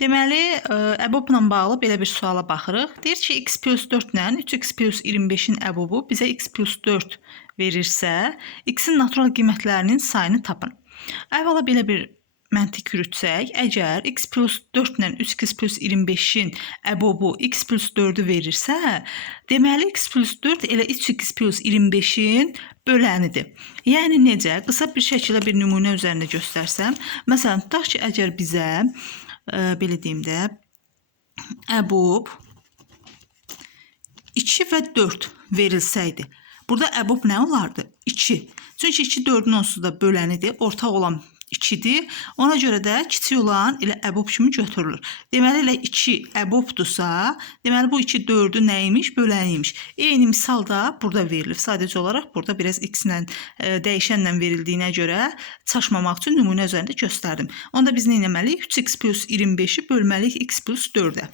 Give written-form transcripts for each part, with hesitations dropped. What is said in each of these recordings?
Deməli, əbobla bağlı belə bir suala baxırıq. Deyir ki, x plus 4 ilə 3x plus 25-in əbobu bizə x plus 4 verirsə, x-in natural qiymətlərinin sayını tapın. Əvvəla belə bir məntiq yürütsək, əgər x plus 4 ilə 3x plus 25-in əbobu x plus 4-ü verirsə, deməli x plus 4 elə 3x plus 25-in bölənidir. Yəni necə? Qısa bir şəkildə bir nümunə üzərində göstərsəm, məsələn, tutaq ki, əgər bizə belə deyim də, əbob 2 və 4 verilsəydi, burada əbob nə olardı? 2. Çünki 2 4-ün onsuz da bölənidir, ortaq olan 2-dir. Ona görə də kiçik olan elə əbob kimi götürülür. Deməli, elə 2 əbobdursa, deməli bu 2 4-ü nəymiş? Böləniymiş. Eyni misal da burada verilib. Sadəcə olaraq burada biraz x-lə, dəyişənlə verildiyinə görə çaşmamaq üçün nümunə üzərində göstərdim. Onda biz nə etməliyik? 3x plus 25-i bölməliyik x plus 4-ə.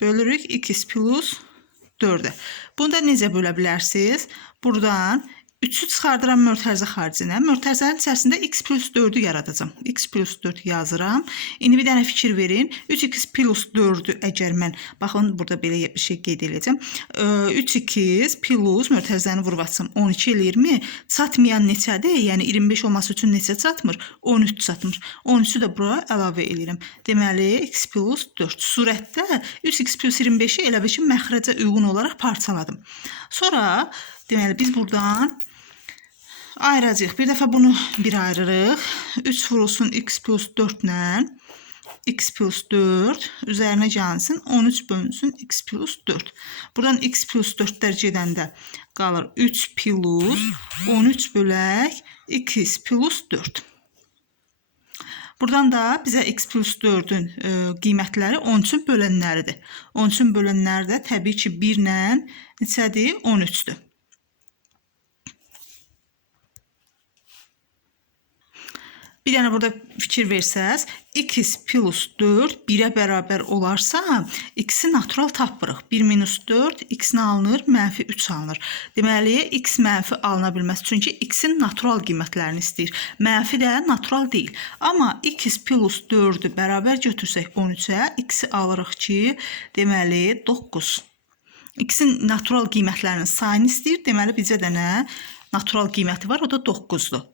Bölürük x plus 4-ə. Bunu da necə bölə bilərsiniz? Buradan 3-ü çıxardıram mötərizə xaricinə. Mötərizənin içərisində x plus 4-ü yaradacağım. X plus 4 yazıram. İndi bir dənə fikir verin. 3x plus 4-ü əgər mən, baxın, burada belə bir şey qeyd edəcəm. 3x plus mötərizəni vurub açsam 12 eləyirmi? Çatmayan neçədir? Yəni 25 olması üçün neçə çatmır? 13 çatmır. 13-ü də bura əlavə edirəm. Deməli, x plus 4. Surətdə 3x plus 25-i elə bir ki, məxrəcə uyğun olaraq parçaladım. Sonra, deməli, biz buradan ayıracağıq. Bir dəfə bunu bir ayırırıq. 3 vurulsun x plus 4 ilə x plus 4 üzərinə gəlsin 13 bölünsün x plus 4. Buradan x plus 4-lər gedəndə qalır 3 plus 13 bölək x plus 4. Buradan da bizə x plus 4-ün qiymətləri 13-ün bölənləridir. 13-ün bölənləri də təbii ki 1 ilə neçədir? 13-dür. Bir dənə burada fikir versəz, x plus 4 1-ə bərabər olarsa, x-i natural tapırıq. 1 minus 4, x-ni alınır, mənfi 3 alınır. Deməli, x mənfi alına bilməz. Çünki x-in natural qiymətlərini istəyir. Mənfi də natural deyil. Amma x plus 4-ü bərabər götürsək 13-ə, x-i alırıq ki, deməli, 9. X-in natural qiymətlərinin sayını istəyir. Deməli, bizə də nə? Natural qiyməti var, o da 9-dur.